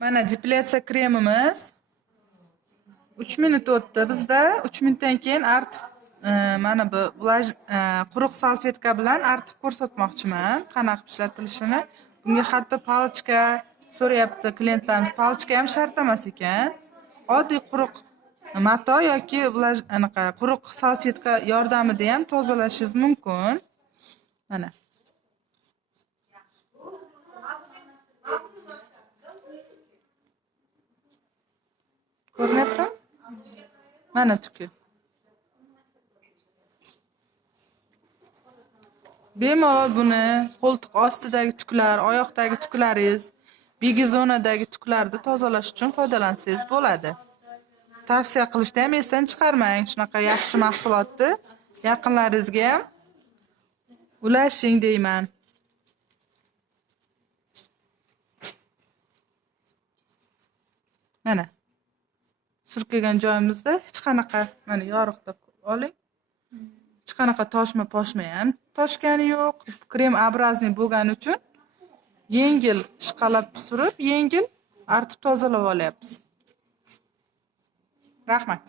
Mana depilyasiya kremimiz 3 minut o'tdi bizda. 3 minutdan keyin artib mana bu quruq salfetka bilan artib ko'rsatmoqchiman qanaqa ishlatilishini. Bunga hatto palochka so'rayapti klientlarimiz. Palochka ham shart emas ekan. Oddiy quruq mato yoki anaqa quruq salfetka yordamida ham tozalashingiz mumkin. Mana. Ko'ryapti? Mana tuki. Bemalol buni qo'ltiq ostidagi tuklar, oyoqdagi tuklaringiz, begi zonadagi tuklarni tozalash uchun foydalansangiz bo'ladi. Tavsiya qilishda ham esdan chiqarmang. Shunaqa yaxshi mahsulotni yaqinlaringizga ham ulashing deyman. Mana. Surkagan joyimizda hech qanaqa mana yorug'da oling. Hech qanaqa poshma ham toshgani yo'q. Krem obrazniy bo'lgani uchun yengil ishqalab surib, yengil artib tozalab olyapmiz. Rahmat.